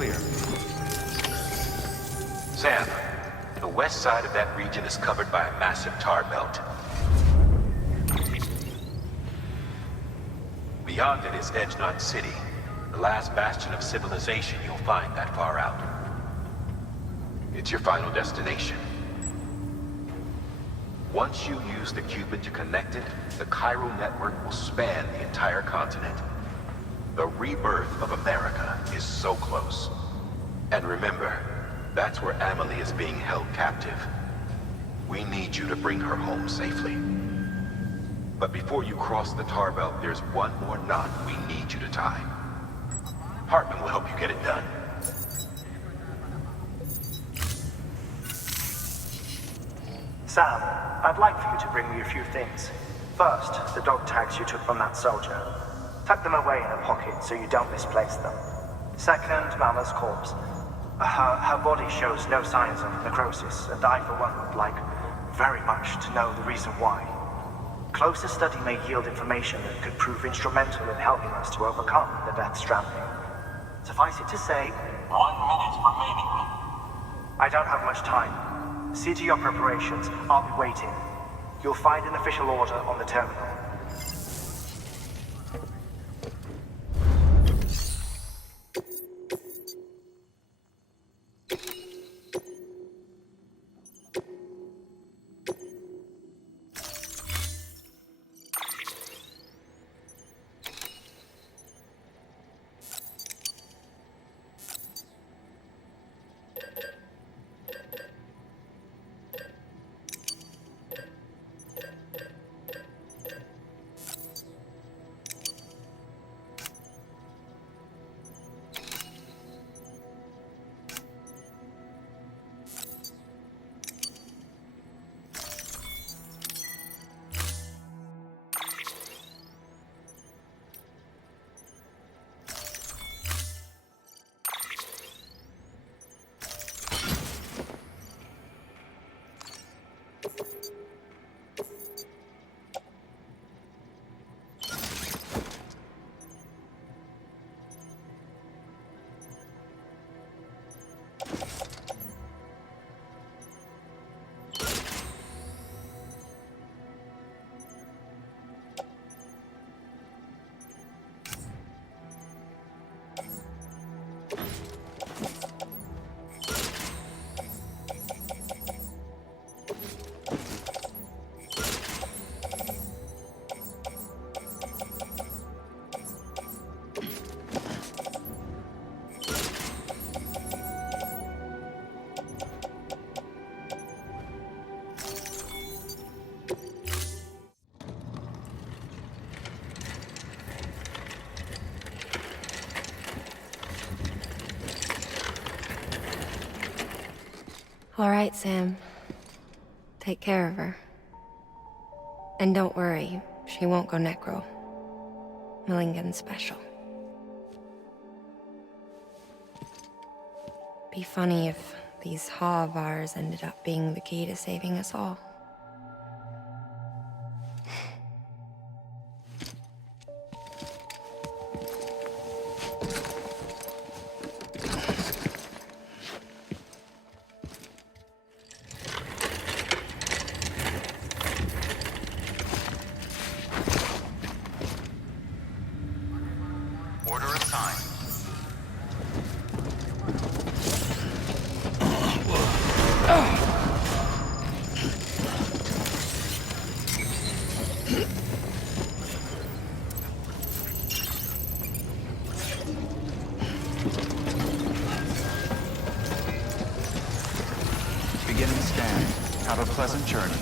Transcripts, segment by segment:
clear. Sam, the west side of that region is covered by a massive tar belt. Beyond it is Edgenot City, the last bastion of civilization you'll find that far out. It's your final destination. Once you use the Cupid to connect it, the chiral network will span the entire continent. The rebirth of America is so close. And remember, that's where Amelie is being held captive. We need you to bring her home safely. But before you cross the tar belt, there's one more knot we need you to tie. Heartman will help you get it done. Sam, I'd like for you to bring me a few things. First, the dog tags you took from that soldier. Tuck them away in a pocket so you don't misplace them. Second, Mama's corpse. Her body shows no signs of necrosis, and I, for one, would like very much to know the reason why. Closer study may yield information that could prove instrumental in helping us to overcome the Death Stranding. Suffice it to say, 1 minute remaining. I don't have much time. See to your preparations. I'll be waiting. You'll find an official order on the terminal. All right, Sam. Take care of her. And don't worry, she won't go necro. Millingen's special. Be funny if these Ha of ours ended up being the key to saving us all. Order assigned. Beginning scan. Have a pleasant journey.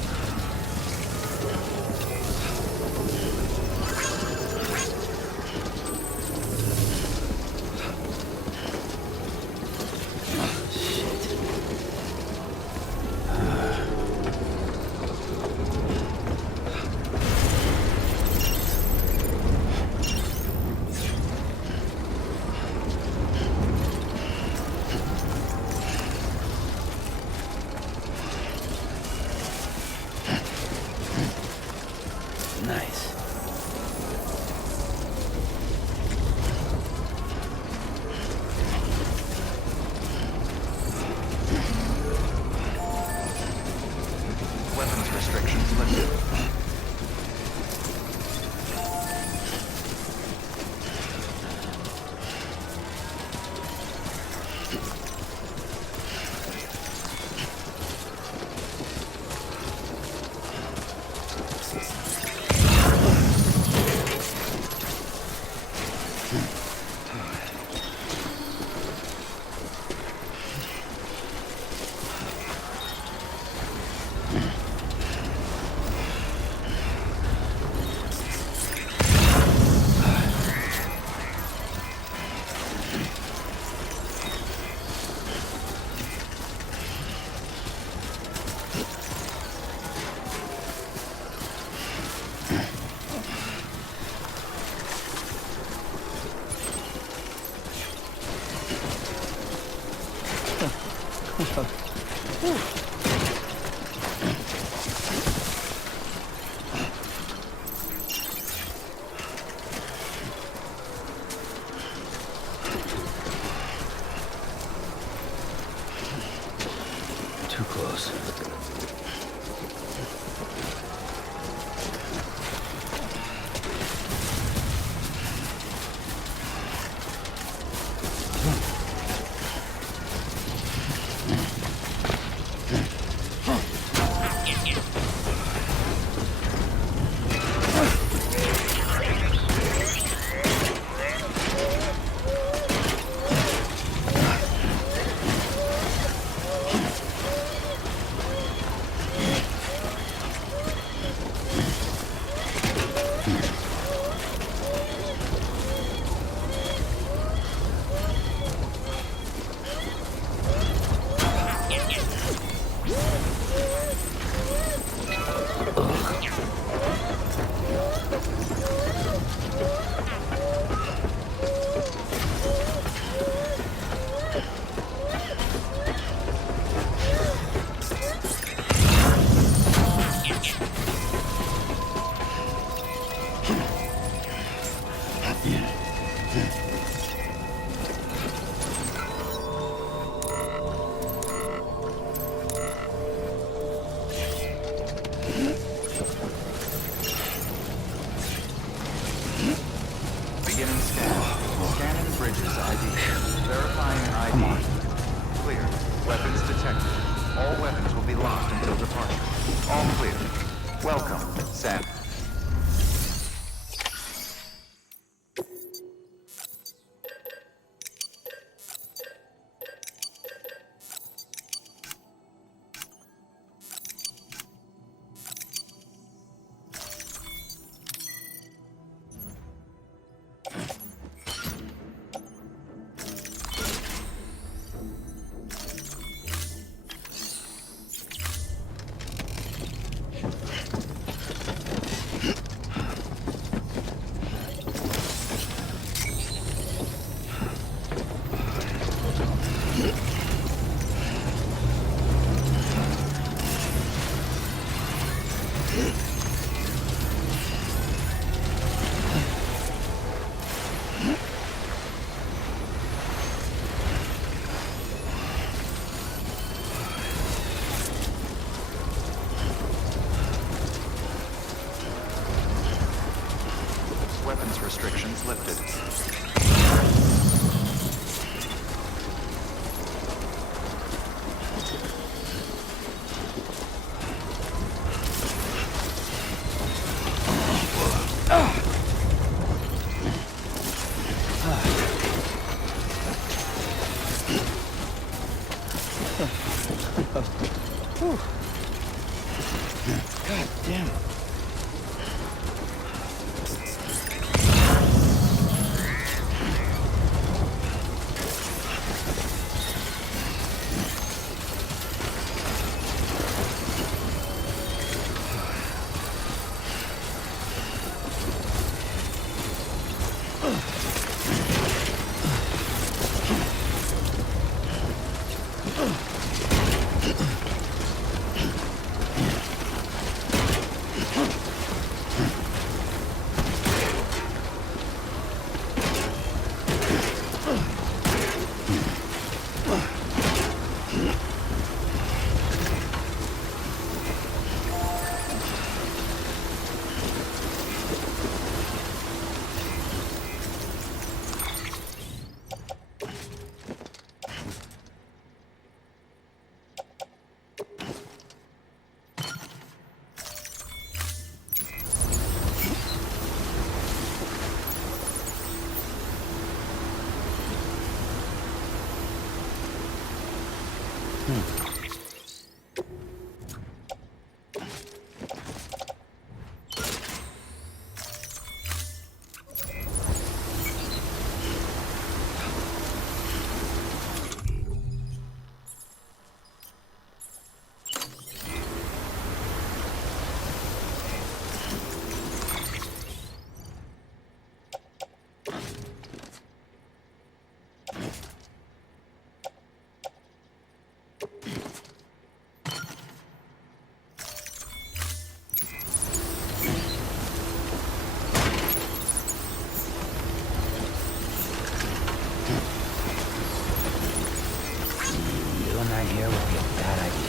Too close. Beginning scan. Scanning bridges ID. Verifying ID. Clear. Weapons detected. All weapons will be locked until departure. All clear. Welcome, Sam. Weapons restrictions lifted. God damn it. right here would be a bad idea.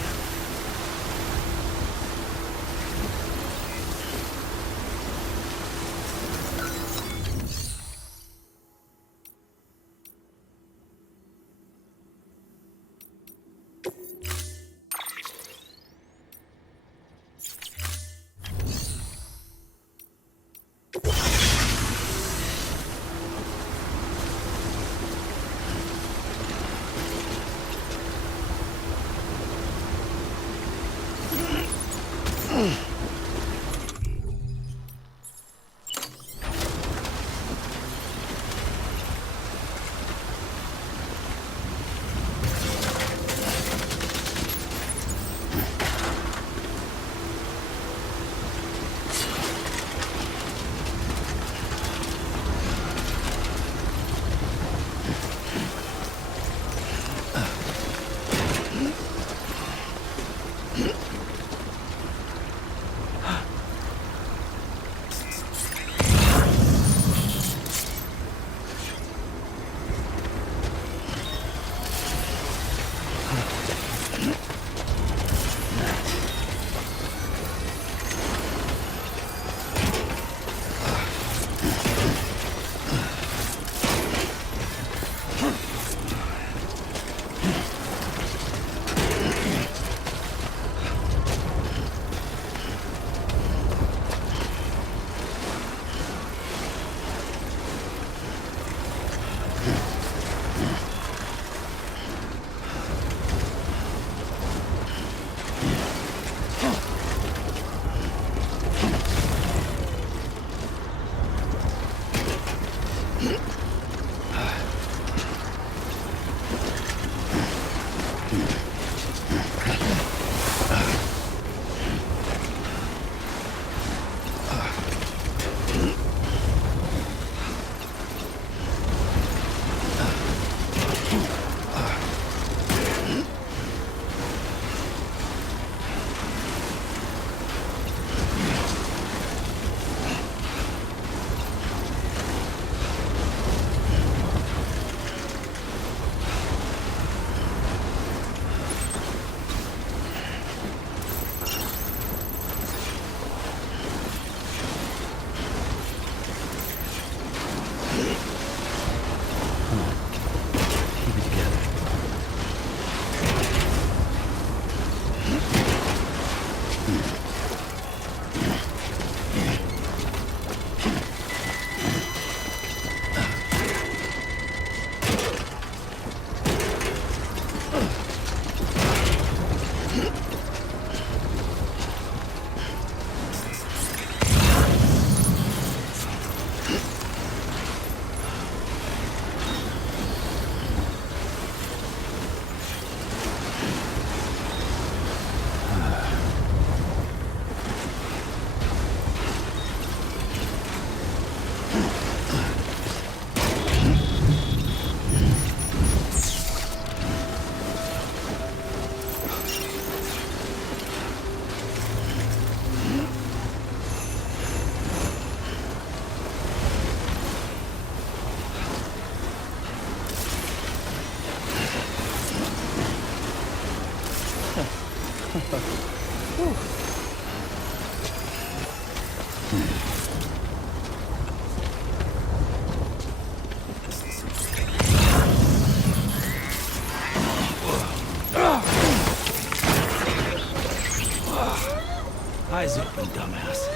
Eyes open, dumbass.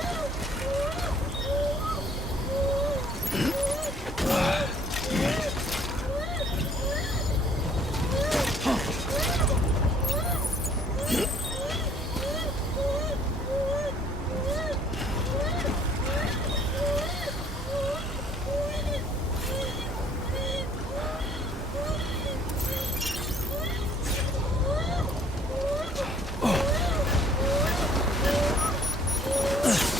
Ugh.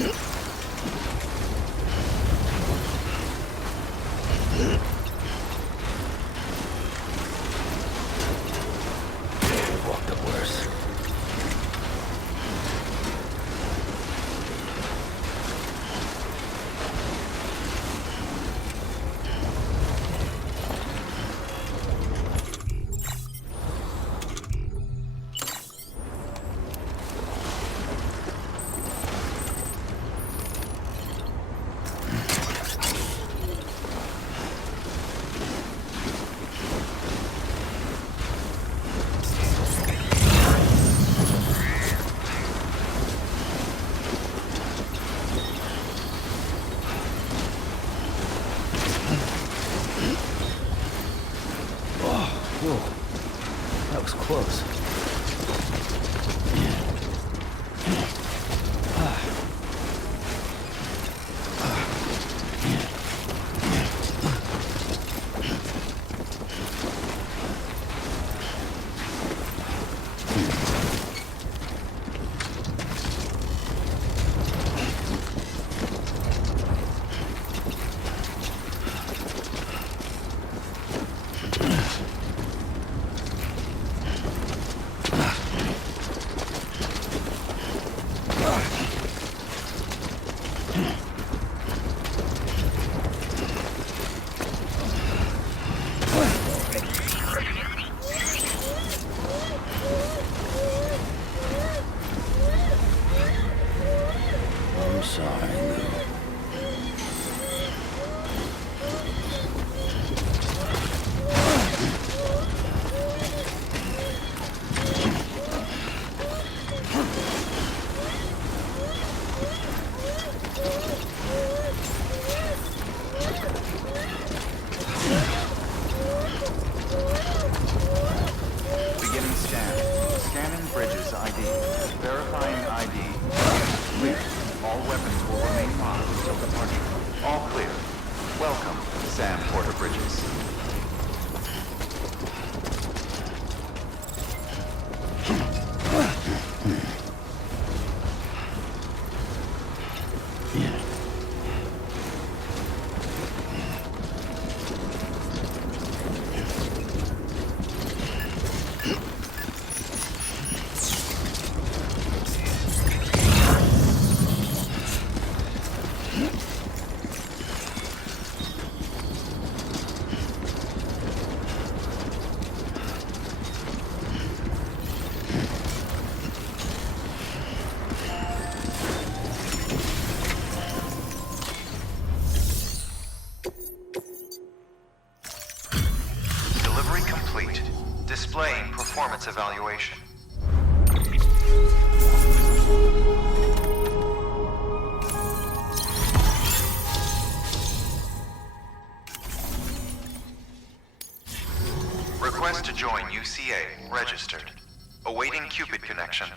I've walked up worse. Whoa, that was close. I'm sorry, Lou. Beginning scan. Scanning bridges ID. Verifying ID. Clear. All weapons will remain locked until departure. All clear. Welcome, Sam Porter Bridges. Delivery complete. Displaying performance evaluation. Request to join UCA. Registered. Awaiting Cupid connection.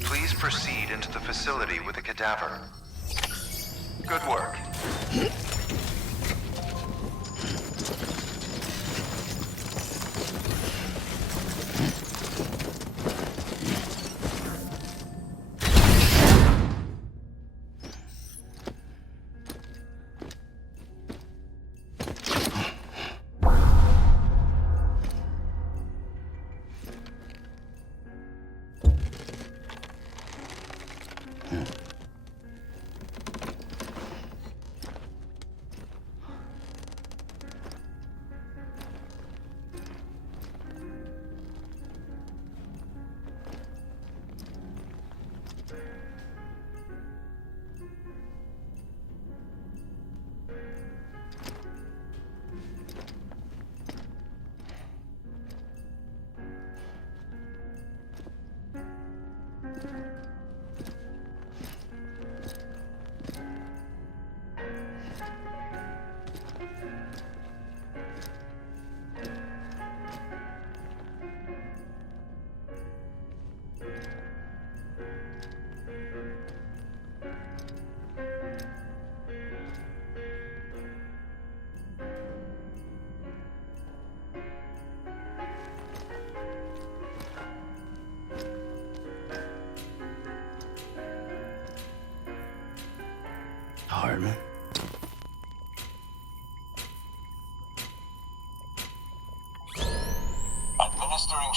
Please proceed into the facility with the cadaver. Good work.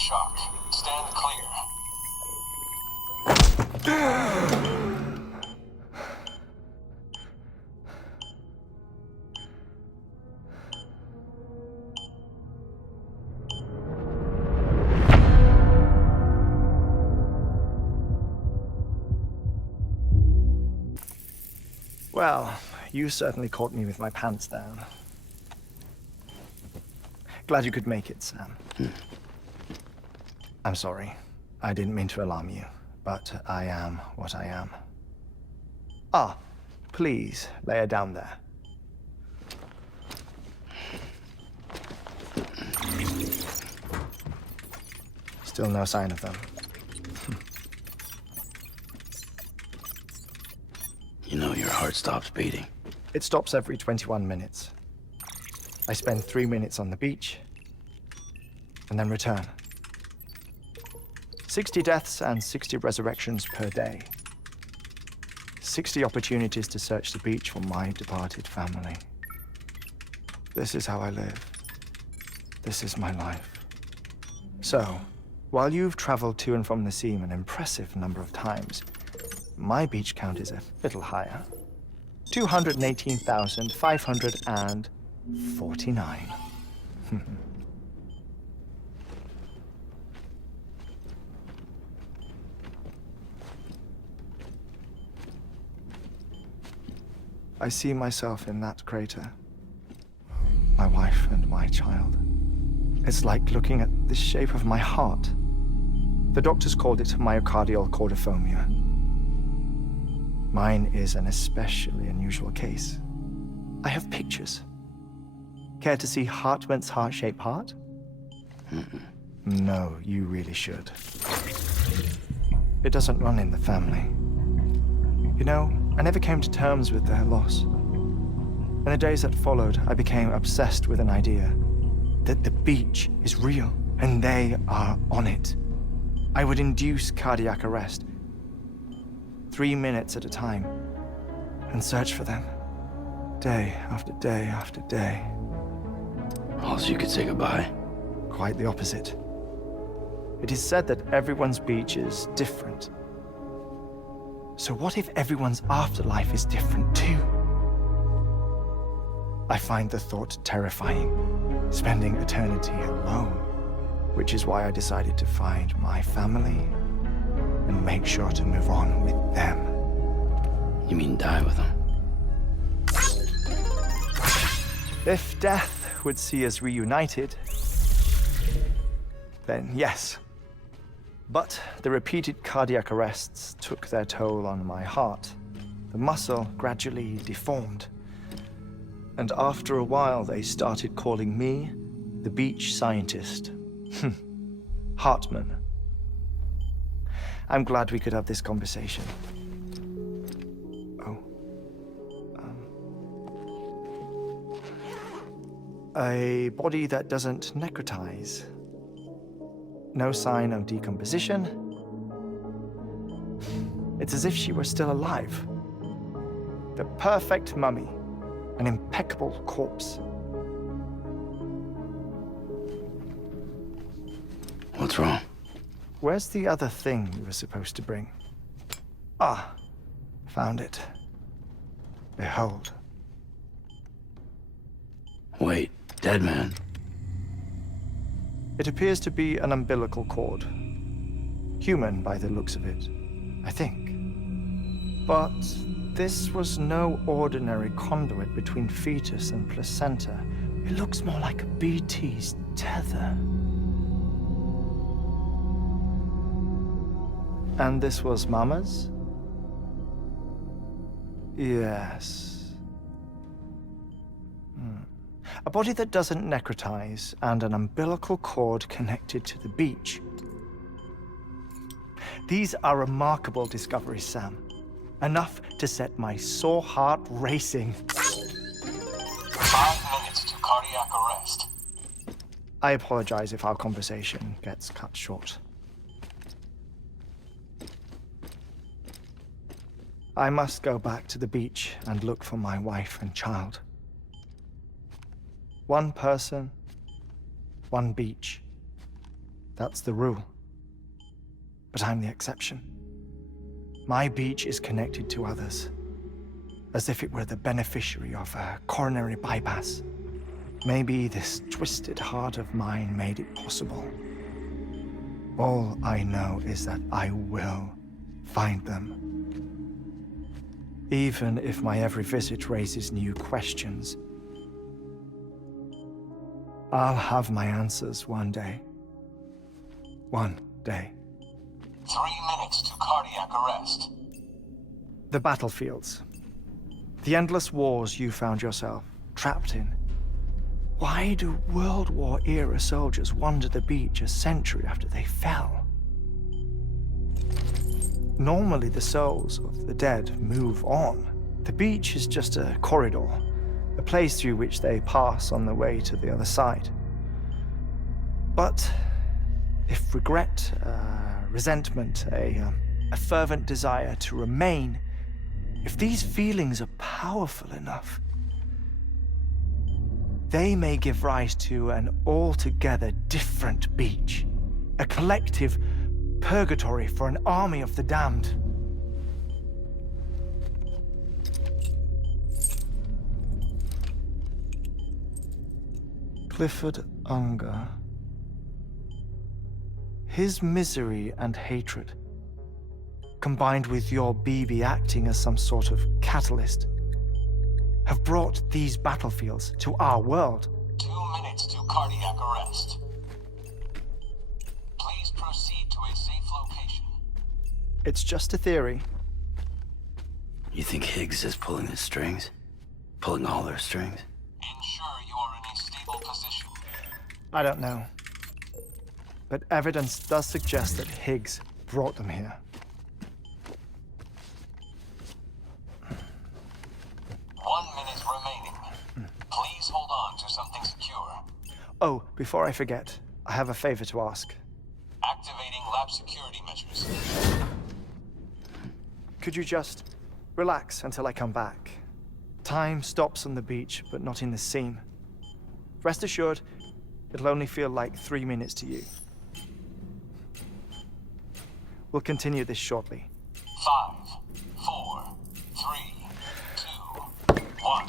shock. Stand clear. Well, you certainly caught me with my pants down. Glad you could make it, Sam. I'm sorry. I didn't mean to alarm you, but I am what I am. Ah, please, lay her down there. Still no sign of them. You know your heart stops beating. It stops every 21 minutes. I spend 3 minutes on the beach, and then return. 60 deaths and 60 resurrections per day. 60 opportunities to search the beach for my departed family. This is how I live. This is my life. So, while you've traveled to and from the sea an impressive number of times, my beach count is a little higher. 218,549. I see myself in that crater. My wife and my child. It's like looking at the shape of my heart. The doctors called it myocardial cordiformia. Mine is an especially unusual case. I have pictures. Care to see Heartman's heart-shaped heart? No, you really should. It doesn't run in the family. You know, I never came to terms with their loss. In the days that followed, I became obsessed with an idea that the beach is real and they are on it. I would induce cardiac arrest, 3 minutes at a time, and search for them, day after day after day. Also, you could say goodbye. Quite the opposite. It is said that everyone's beach is different. So what if everyone's afterlife is different too? I find the thought terrifying, spending eternity alone, which is why I decided to find my family and make sure to move on with them. You mean die with them? If death would see us reunited, then yes. But the repeated cardiac arrests took their toll on my heart. The muscle gradually deformed. And after a while, they started calling me the beach scientist. Heartman. I'm glad we could have this conversation. Oh. A body that doesn't necrotize. No sign of decomposition. It's as if she were still alive. The perfect mummy. An impeccable corpse. What's wrong? Where's the other thing you were supposed to bring? Ah, found it. Behold. Wait, dead man. It appears to be an umbilical cord. Human by the looks of it, I think. But this was no ordinary conduit between fetus and placenta. It looks more like a BT's tether. And this was Mama's? Yes. A body that doesn't necrotize and an umbilical cord connected to the beach. These are remarkable discoveries, Sam. Enough to set my sore heart racing. 5 minutes to cardiac arrest. I apologize if our conversation gets cut short. I must go back to the beach and look for my wife and child. One person, one beach. That's the rule. But I'm the exception. My beach is connected to others, as if it were the beneficiary of a coronary bypass. Maybe this twisted heart of mine made it possible. All I know is that I will find them. Even if my every visit raises new questions, I'll have my answers one day. One day. 3 minutes to cardiac arrest. The battlefields. The endless wars you found yourself trapped in. Why do World War-era soldiers wander the beach a century after they fell? Normally, the souls of the dead move on. The beach is just a corridor, a place through which they pass on the way to the other side. But if regret, resentment, a fervent desire to remain, if these feelings are powerful enough, they may give rise to an altogether different beach, a collective purgatory for an army of the damned. Clifford Unger. His misery and hatred, combined with your BB acting as some sort of catalyst, have brought these battlefields to our world. 2 minutes to cardiac arrest. Please proceed to a safe location. It's just a theory. You think Higgs is pulling the strings? Pulling all their strings? Ensure you are in a stable position. I don't know. But evidence does suggest that Higgs brought them here. 1 minute remaining. Please hold on to something secure. Oh, before I forget, I have a favor to ask. Activating lab security measures. Could you just relax until I come back? Time stops on the beach, but not in the scene. Rest assured, it'll only feel like 3 minutes to you. We'll continue this shortly. 5, 4, 3, 2, 1.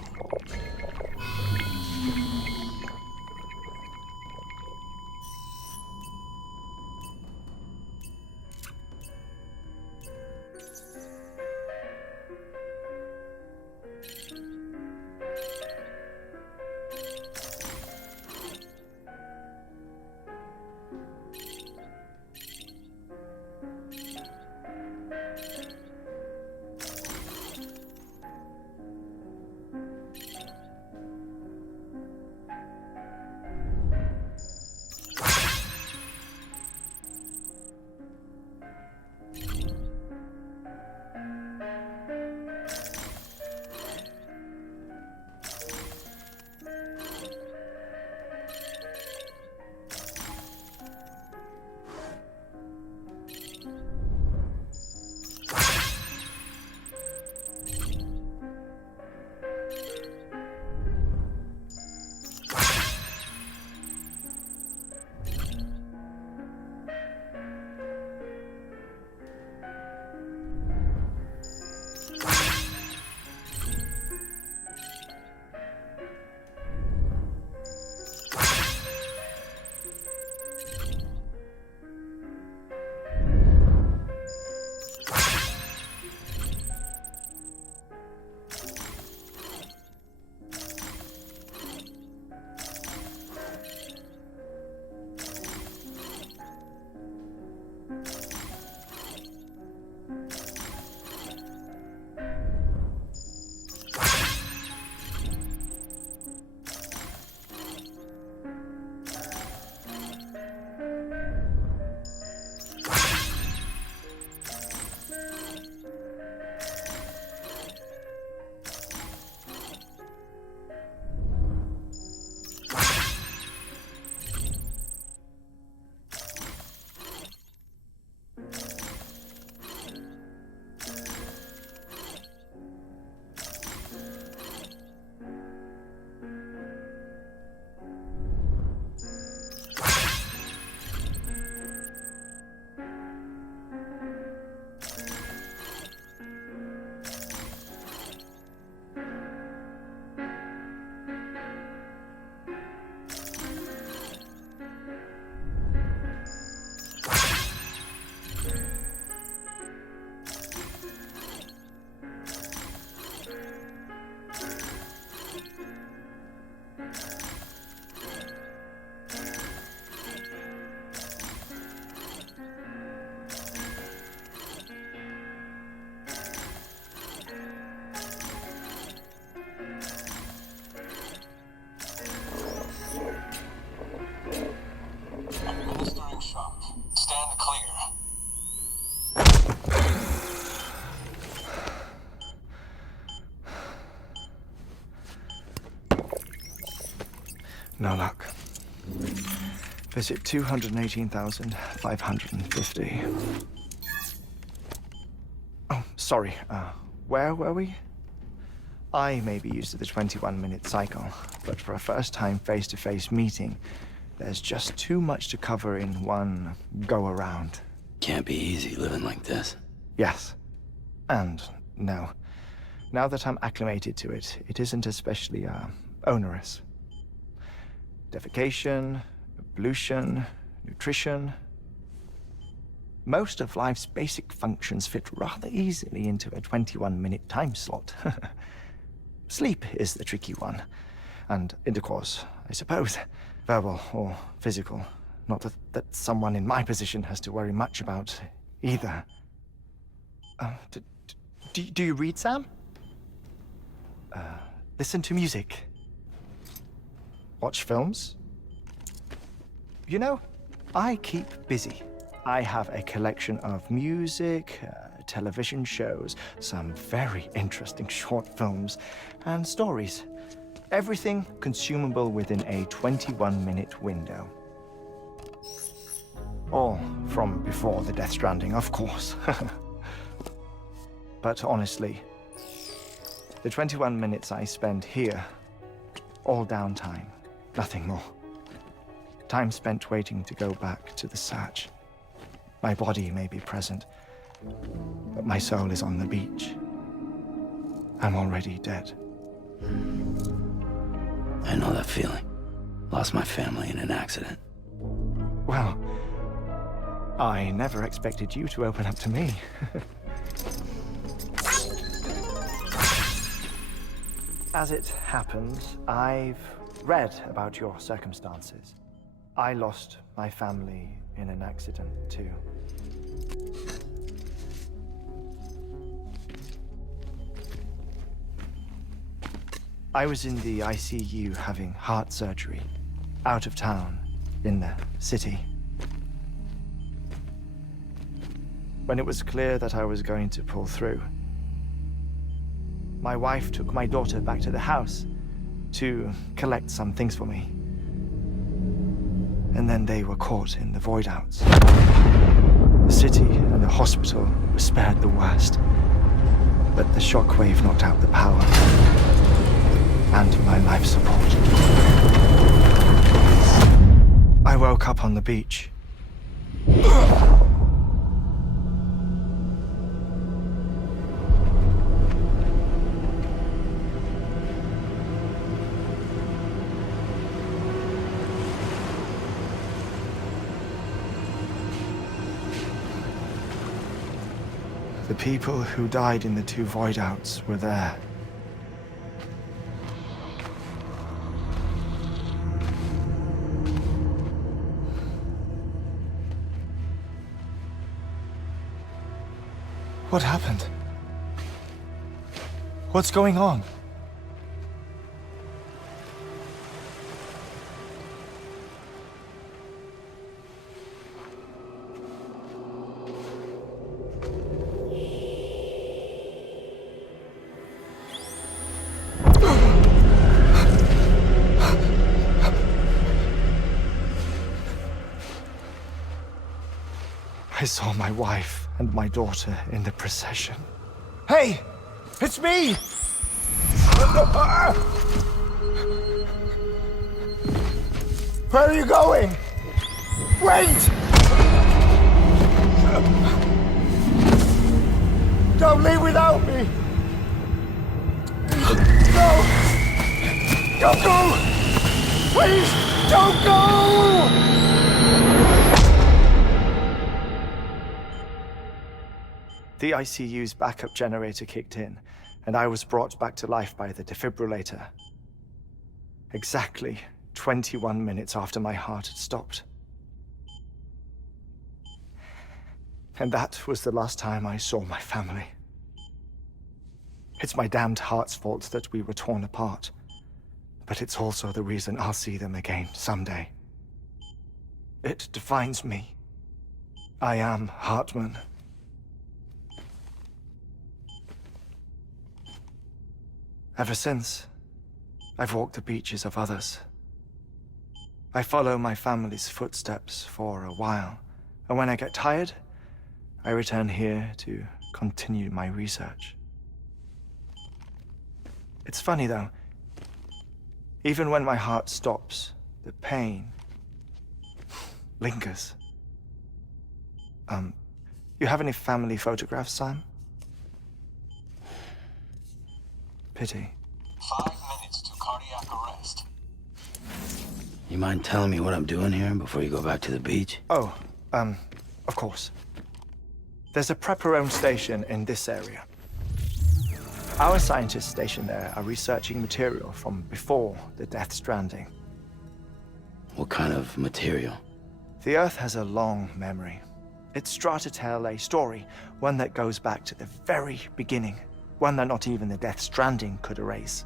no luck. Visit 218,550. Oh, sorry. Where were we? I may be used to the 21-minute cycle, but for a first-time face-to-face meeting, there's just too much to cover in one go-around. Can't be easy living like this. Yes. And no. Now that I'm acclimated to it, it isn't especially, onerous. Defecation, ablution, nutrition. Most of life's basic functions fit rather easily into a 21-minute time slot. Sleep is the tricky one. And intercourse, I suppose. Verbal or physical. Not that someone in my position has to worry much about either. Do you read, Sam? Listen to music. Watch films? You know, I keep busy. I have a collection of music, television shows, some very interesting short films, and stories. Everything consumable within a 21-minute window. All from before the Death Stranding, of course. But honestly, the 21 minutes I spend here, all downtime, nothing more. Time spent waiting to go back to the Satch. My body may be present, but my soul is on the beach. I'm already dead. I know that feeling. Lost my family in an accident. Well, I never expected you to open up to me. As it happens, I've read about your circumstances. I lost my family in an accident, too. I was in the ICU having heart surgery, out of town, in the city. When it was clear that I was going to pull through, my wife took my daughter back to the house to collect some things for me. And then they were caught in the void outs. The city and the hospital were spared the worst, but the shockwave knocked out the power and my life support. I woke up on the beach. The people who died in the two void outs were there. What happened? What's going on? I saw my wife and my daughter in the procession. Hey! It's me! Where are you going? Wait! Don't leave without me! No! Don't go! Please, don't go! The ICU's backup generator kicked in, and I was brought back to life by the defibrillator. Exactly 21 minutes after my heart had stopped. And that was the last time I saw my family. It's my damned heart's fault that we were torn apart, but it's also the reason I'll see them again someday. It defines me. I am Heartman. Ever since, I've walked the beaches of others, I follow my family's footsteps for a while, and when I get tired, I return here to continue my research. It's funny though, even when my heart stops, the pain lingers. You have any family photographs, Sam? Pity. 5 minutes to cardiac arrest. You mind telling me what I'm doing here before you go back to the beach? Oh, of course. There's a prepper-owned station in this area. Our scientists stationed there are researching material from before the Death Stranding. What kind of material? The Earth has a long memory. It's trying to tell a story, one that goes back to the very beginning, one that not even the Death Stranding could erase.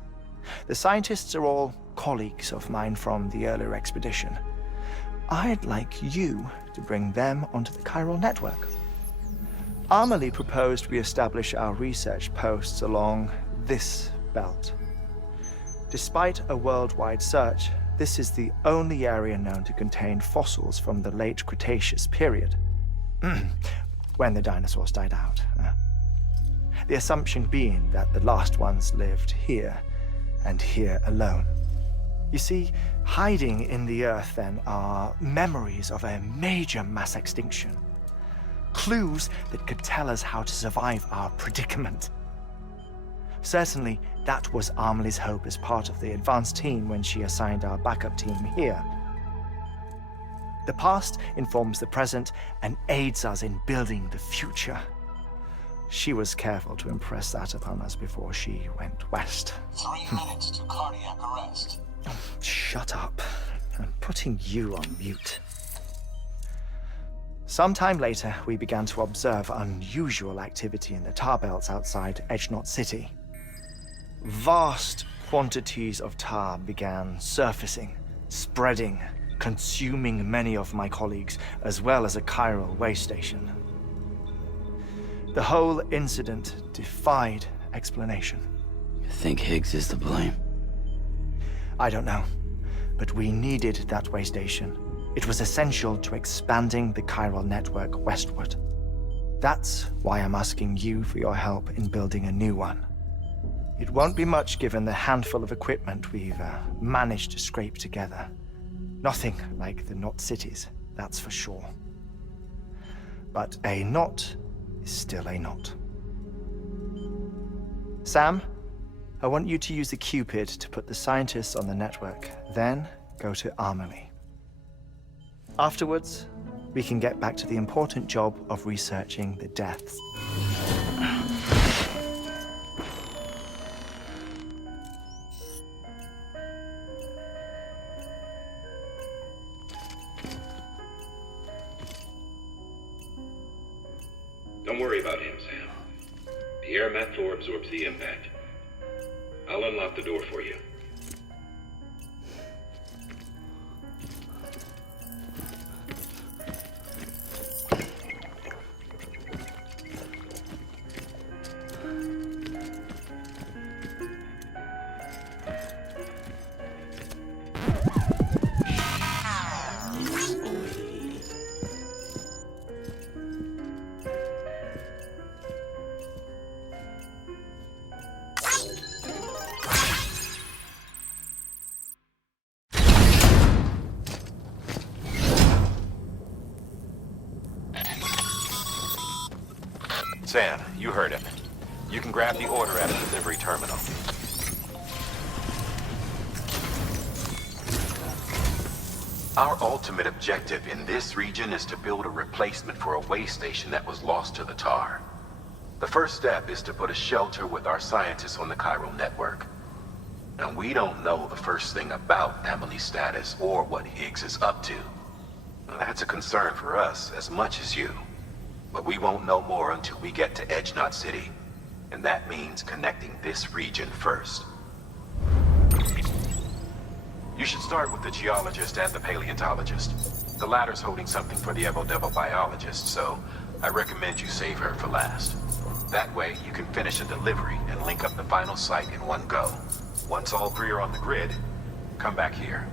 The scientists are all colleagues of mine from the earlier expedition. I'd like you to bring them onto the chiral network. Amelie proposed we establish our research posts along this belt. Despite a worldwide search, this is the only area known to contain fossils from the late Cretaceous period, when the dinosaurs died out. The assumption being that the last ones lived here, and here alone. You see, hiding in the Earth then are memories of a major mass extinction. Clues that could tell us how to survive our predicament. Certainly, that was Amelie's hope as part of the advanced team when she assigned our backup team here. The past informs the present and aids us in building the future. She was careful to impress that upon us before she went west. 3 minutes to cardiac arrest. Shut up. I'm putting you on mute. Sometime later, we began to observe unusual activity in the tar belts outside Edgenot City. Vast quantities of tar began surfacing, spreading, consuming many of my colleagues, as well as a chiral way station. The whole incident defied explanation. You think Higgs is to blame? I don't know, but we needed that way station. It was essential to expanding the chiral network westward. That's why I'm asking you for your help in building a new one. It won't be much given the handful of equipment we've managed to scrape together. Nothing like the knot cities, that's for sure. But a knot is still a knot. Sam, I want you to use the Cupid to put the scientists on the network, then go to Amelie. Afterwards, we can get back to the important job of researching the deaths. Don't worry about him, Sam. The air mat floor absorbs the impact. I'll unlock the door for you. Sam, you heard him. You can grab the order at a delivery terminal. Our ultimate objective in this region is to build a replacement for a way station that was lost to the tar. The first step is to put a shelter with our scientists on the chiral network. Now, we don't know the first thing about Amelie's status or what Higgs is up to. Now, that's a concern for us as much as you. But we won't know more until we get to Edgenot City. And that means connecting this region first. You should start with the geologist and the paleontologist. The latter's holding something for the Evo-Devo biologist, so I recommend you save her for last. That way, you can finish a delivery and link up the final site in one go. Once all three are on the grid, come back here.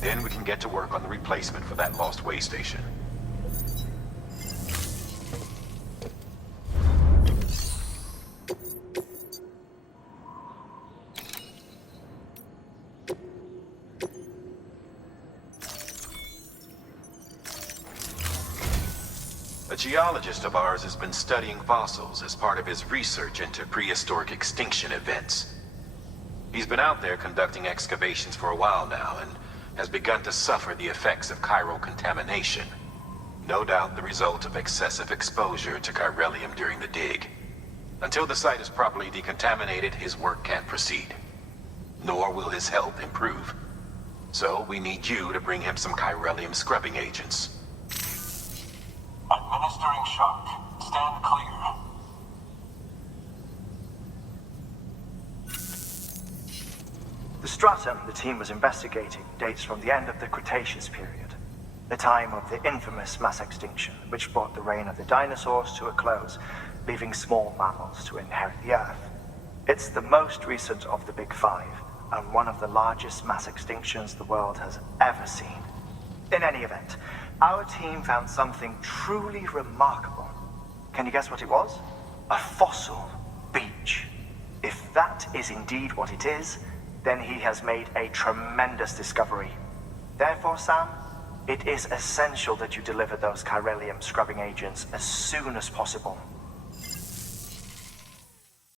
Then we can get to work on the replacement for that lost way station. A geologist of ours has been studying fossils as part of his research into prehistoric extinction events. He's been out there conducting excavations for a while now and has begun to suffer the effects of chiral contamination. No doubt the result of excessive exposure to chiralium during the dig. Until the site is properly decontaminated, his work can't proceed. Nor will his health improve. So we need you to bring him some chiralium scrubbing agents. Administering shock. Stand clear. The stratum the team was investigating dates from the end of the Cretaceous period, the time of the infamous mass extinction, which brought the reign of the dinosaurs to a close, leaving small mammals to inherit the Earth. It's the most recent of the Big Five, and one of the largest mass extinctions the world has ever seen. In any event, our team found something truly remarkable. Can you guess what it was? A fossil beach. If that is indeed what it is, then he has made a tremendous discovery. Therefore, Sam, it is essential that you deliver those chiralium scrubbing agents as soon as possible.